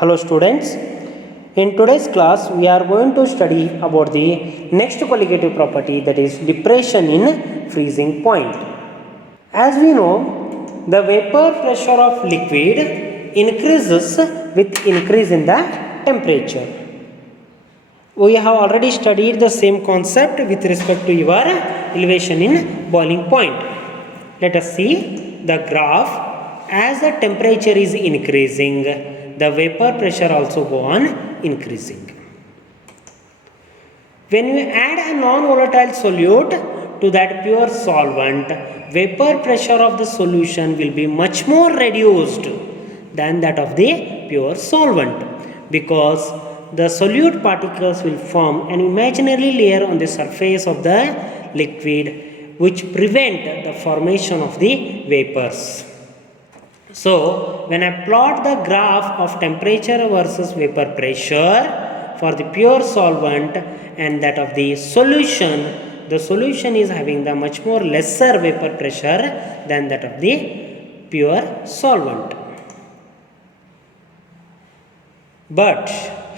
Hello students, in today's class we are going to study about the next colligative property, that is depression in freezing point. As we know, the vapor pressure of liquid increases with increase in the temperature. We have already studied the same concept with respect to your elevation in boiling point. Let us see the graph. As the temperature is increasing, the vapor pressure also go on increasing. When you add a non-volatile solute to that pure solvent, vapor pressure of the solution will be much more reduced than that of the pure solvent, because the solute particles will form an imaginary layer on the surface of the liquid which prevent the formation of the vapors. So, when I plot the graph of temperature versus vapor pressure for the pure solvent and that of the solution is having the much more lesser vapor pressure than that of the pure solvent. But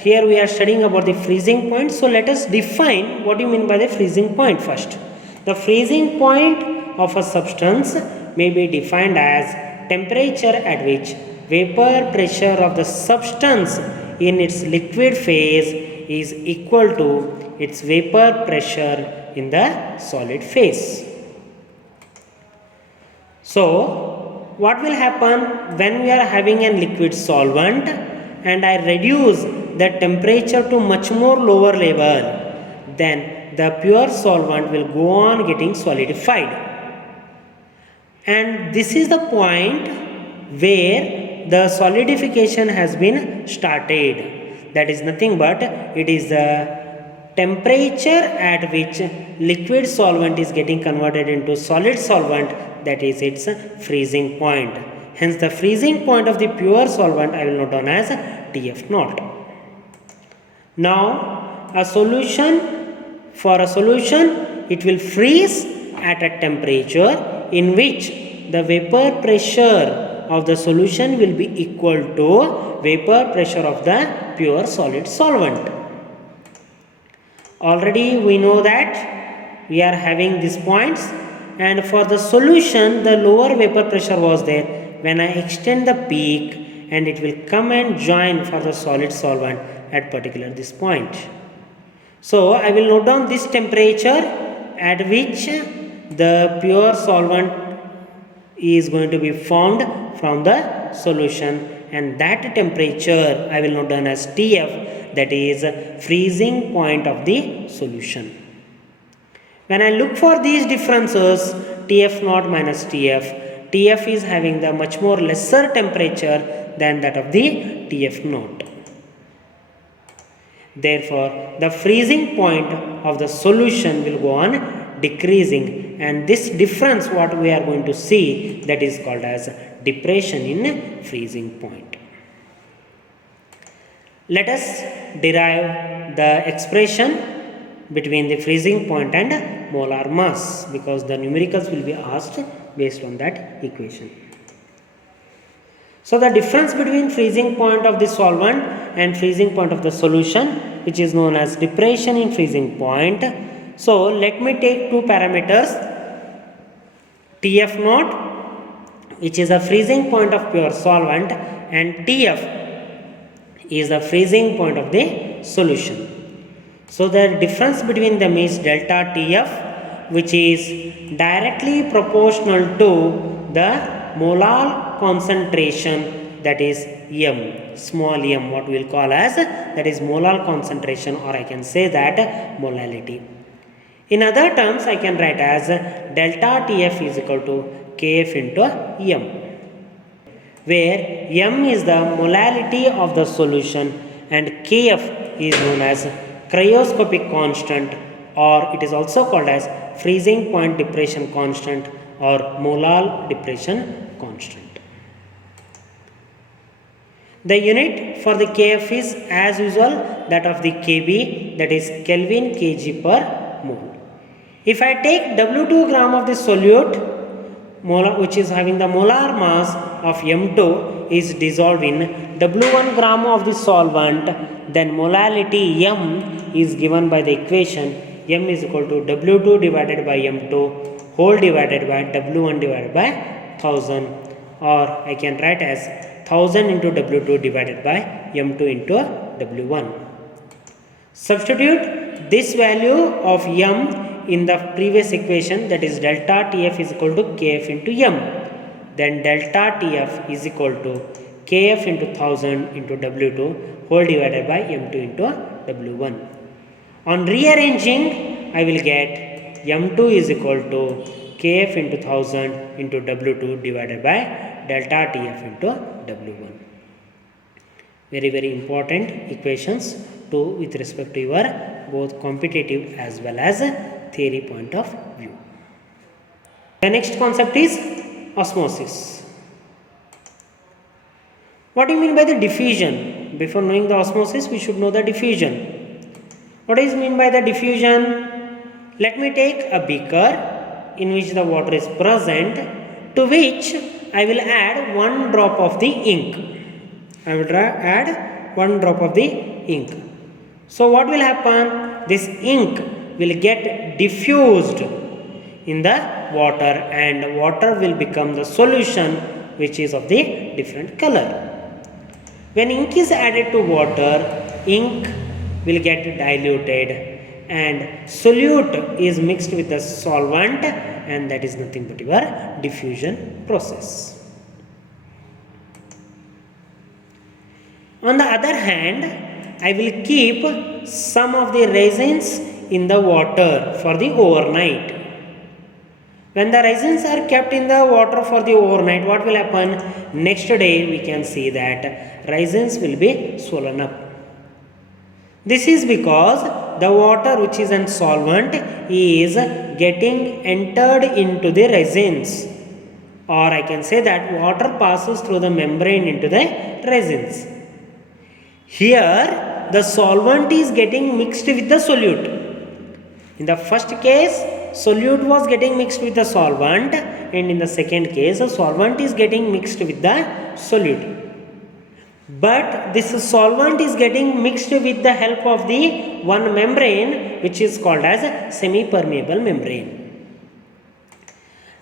here we are studying about the freezing point. So, let us define what you mean by the freezing point first. The freezing point of a substance may be defined as temperature at which vapor pressure of the substance in its liquid phase is equal to its vapor pressure in the solid phase. So, what will happen when we are having a liquid solvent and I reduce the temperature to much more lower level, then the pure solvent will go on getting solidified. And this is the point where the solidification has been started. That is nothing but it is the temperature at which liquid solvent is getting converted into solid solvent, that is its freezing point. Hence the freezing point of the pure solvent I will note down as TF naught. Now for a solution it will freeze at a temperature in which the vapor pressure of the solution will be equal to vapor pressure of the pure solid solvent. Already we know that we are having these points, and for the solution the lower vapor pressure was there. When I extend the peak, and it will come and join for the solid solvent at particular this point. So I will note down this temperature at which the pure solvent is going to be formed from the solution, and that temperature I will note down as TF, that is freezing point of the solution. When I look for these differences, TF naught minus TF is having the much more lesser temperature than that of the TF naught. Therefore, the freezing point of the solution will go on decreasing, and this difference what we are going to see, that is called as depression in freezing point. Let us derive the expression between the freezing point and molar mass, because the numericals will be asked based on that equation. So the difference between freezing point of the solvent and freezing point of the solution, which is known as depression in freezing point. So let me take two parameters, TF naught, which is a freezing point of pure solvent, and TF is the freezing point of the solution. So the difference between them is delta TF, which is directly proportional to the molar concentration, that is M, small m, what we will call as that is molar concentration, or I can say that molality. In other terms, I can write as delta TF is equal to Kf into M, where M is the molality of the solution and Kf is known as cryoscopic constant, or it is also called as freezing point depression constant or molar depression constant. The unit for the Kf is as usual that of the Kb, that is Kelvin kg per mole. If I take W2 gram of the solute, which is having the molar mass of M2, is dissolved in W1 gram of the solvent, then molality M is given by the equation M is equal to W2 divided by M2 whole divided by W1 divided by 1000, or I can write as 1000 into W2 divided by M2 into W1. Substitute this value of M in the previous equation, that is delta TF is equal to KF into M. Then delta TF is equal to KF into 1000 into W2 whole divided by M2 into W1. On rearranging, I will get M2 is equal to KF into 1000 into W2 divided by delta TF into W1. Very important equations to with respect to your both competitive as well as theory point of view. The next concept is osmosis. What do you mean by the diffusion? Before knowing the osmosis, we should know the diffusion. What is mean by the diffusion? Let me take a beaker in which the water is present, to which I will add one drop of the ink. I will add one drop of the ink. So what will happen? This ink will get diffused in the water, and water will become the solution which is of the different color. When ink is added to water, ink will get diluted and solute is mixed with the solvent, and that is nothing but your diffusion process. On the other hand, I will keep some of the resins in the water for the overnight. When the resins are kept in the water for the overnight, what will happen? Next day we can see that resins will be swollen up. This is because the water which is a solvent is getting entered into the resins, or I can say that water passes through the membrane into the resins. Here the solvent is getting mixed with the solute. In the first case, solute was getting mixed with the solvent, and in the second case, the solvent is getting mixed with the solute. But this solvent is getting mixed with the help of the one membrane which is called as semi-permeable membrane.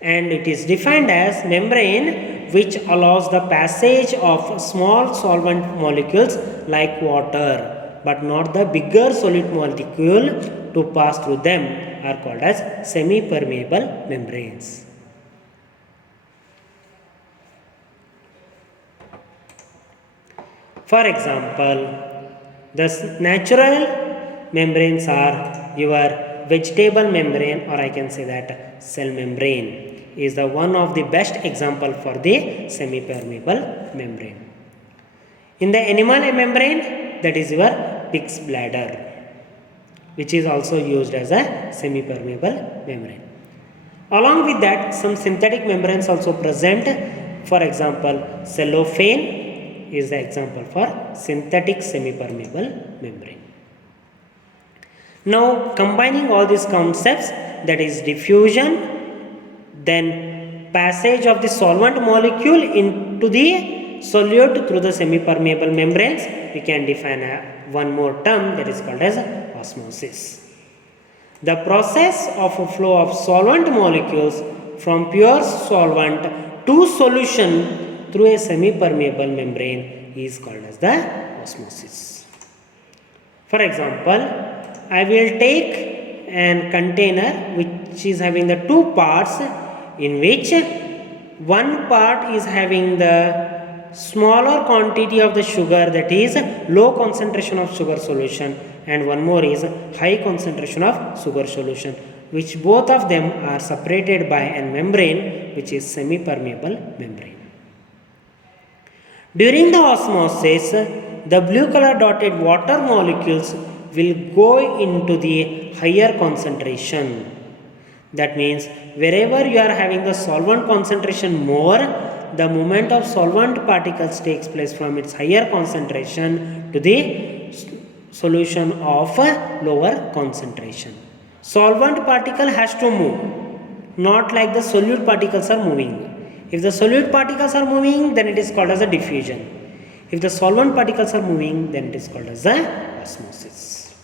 And it is defined as membrane which allows the passage of small solvent molecules like water, but not the bigger solute molecule to pass through them, are called as semi-permeable membranes. For example, the natural membranes are your vegetable membrane, or I can say that cell membrane is the one of the best example for the semi-permeable membrane. In the animal membrane, that is your pig's bladder, which is also used as a semi-permeable membrane. Along with that, some synthetic membranes also present. For example, cellophane is the example for synthetic semi-permeable membrane. Now, combining all these concepts, that is diffusion, then passage of the solvent molecule into the solute through the semi-permeable membranes, we can define one more term that is called as osmosis. The process of a flow of solvent molecules from pure solvent to solution through a semi-permeable membrane is called as the osmosis. For example, I will take an container which is having the two parts, in which one part is having the smaller quantity of the sugar, that is low concentration of sugar solution, and one more is high concentration of sugar solution, which both of them are separated by a membrane which is semi-permeable membrane. During the osmosis, the blue color dotted water molecules will go into the higher concentration. That means wherever you are having the solvent concentration more, the movement of solvent particles takes place from its higher concentration to the solution of a lower concentration. Solvent particle has to move, not like the solute particles are moving. If the solute particles are moving, then it is called as a diffusion. If the solvent particles are moving, then it is called as a osmosis.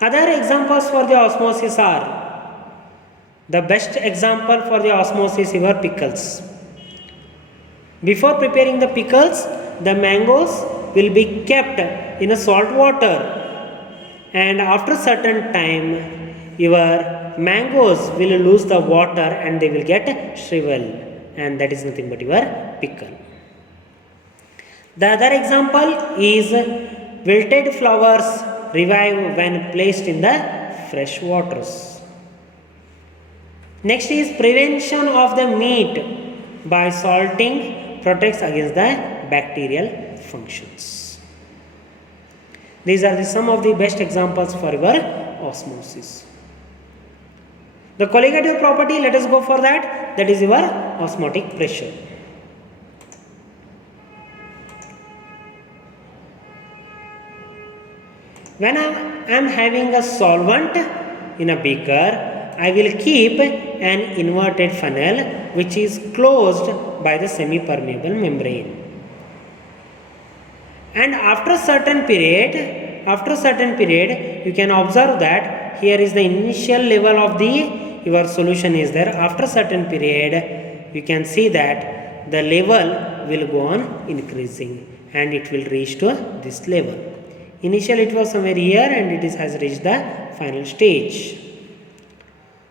Other examples for the osmosis are, the best example for the osmosis is pickles. Before preparing the pickles, the mangoes will be kept in a salt water, and after certain time your mangoes will lose the water and they will get shriveled, and that is nothing but your pickle. The other example is wilted flowers revive when placed in the fresh waters. Next is prevention of the meat by salting protects against the bacterial functions. These are some of the best examples for your osmosis. The colligative property, let us go for that. That is your osmotic pressure. When I am having a solvent in a beaker, I will keep an inverted funnel which is closed by the semi-permeable membrane. And after a certain period, you can observe that here is the initial level of your solution is there. After a certain period, you can see that the level will go on increasing and it will reach to this level. Initially it was somewhere here and it has reached the final stage.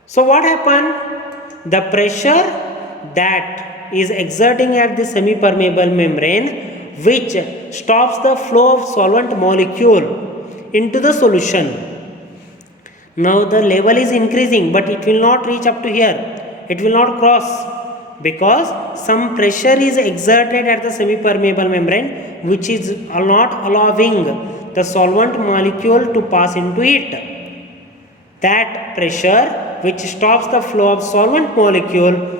So what happened? The pressure that is exerting at the semi-permeable membrane, which stops the flow of solvent molecule into the solution. Now the level is increasing, but it will not reach up to here. It will not cross because some pressure is exerted at the semi-permeable membrane, which is not allowing the solvent molecule to pass into it. That pressure which stops the flow of solvent molecule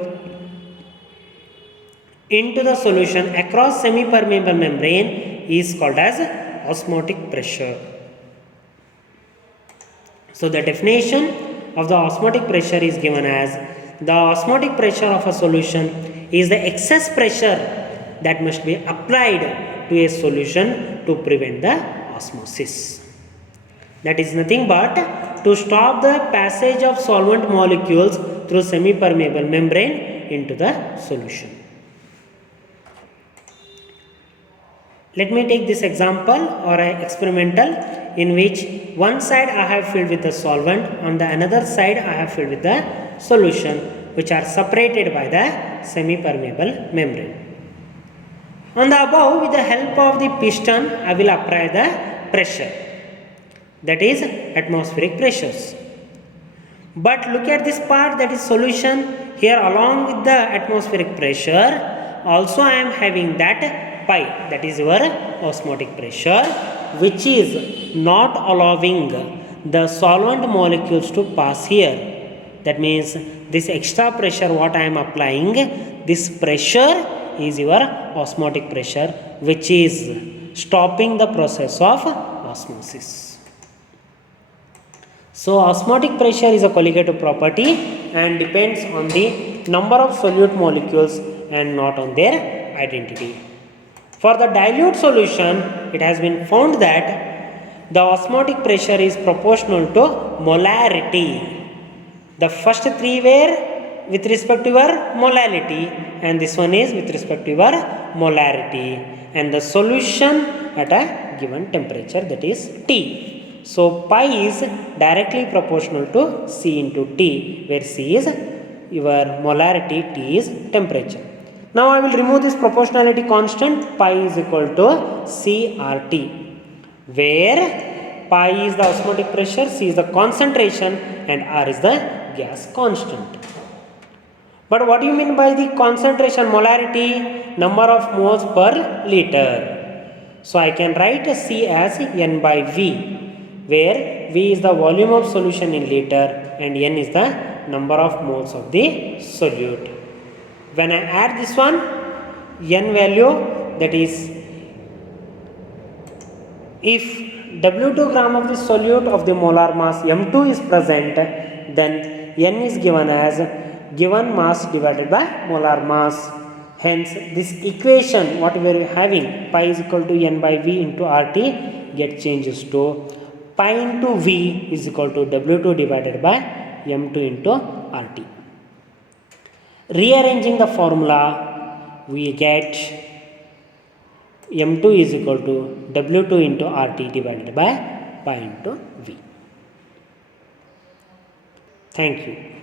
into the solution across semi-permeable membrane is called as osmotic pressure. So the definition of the osmotic pressure is given as, the osmotic pressure of a solution is the excess pressure that must be applied to a solution to prevent the osmosis. That is nothing but to stop the passage of solvent molecules through semi-permeable membrane into the solution. Let me take this example or an experimental in which one side I have filled with the solvent, on the another side I have filled with the solution, which are separated by the semi-permeable membrane. On the above, with the help of the piston, I will apply the pressure, that is atmospheric pressures. But look at this part, that is solution. Here along with the atmospheric pressure, also I am having that pi, that is your osmotic pressure, which is not allowing the solvent molecules to pass here. That means this extra pressure what I am applying, this pressure is your osmotic pressure, which is stopping the process of osmosis. So osmotic pressure is a colligative property and depends on the number of solute molecules and not on their identity. For the dilute solution, it has been found that the osmotic pressure is proportional to molarity. The first three were with respect to your molality, and this one is with respect to your molarity, and the solution at a given temperature, that is T. So pi is directly proportional to C into T, where C is your molarity, T is temperature. Now I will remove this proportionality constant. Pi is equal to CRT, where pi is the osmotic pressure, C is the concentration, and R is the gas constant. But what do you mean by the concentration? Molarity, number of moles per liter. So I can write C as N by V, where V is the volume of solution in liter and N is the number of moles of the solute. When I add this one, N value, that is, if W2 gram of the solute of the molar mass M2 is present, then N is given as given mass divided by molar mass. Hence, this equation what we are having, pi is equal to n by v into RT, get changes to pi into v is equal to W2 divided by m2 into RT. Rearranging the formula, we get m2 is equal to W2 into RT divided by pi into v. Thank you.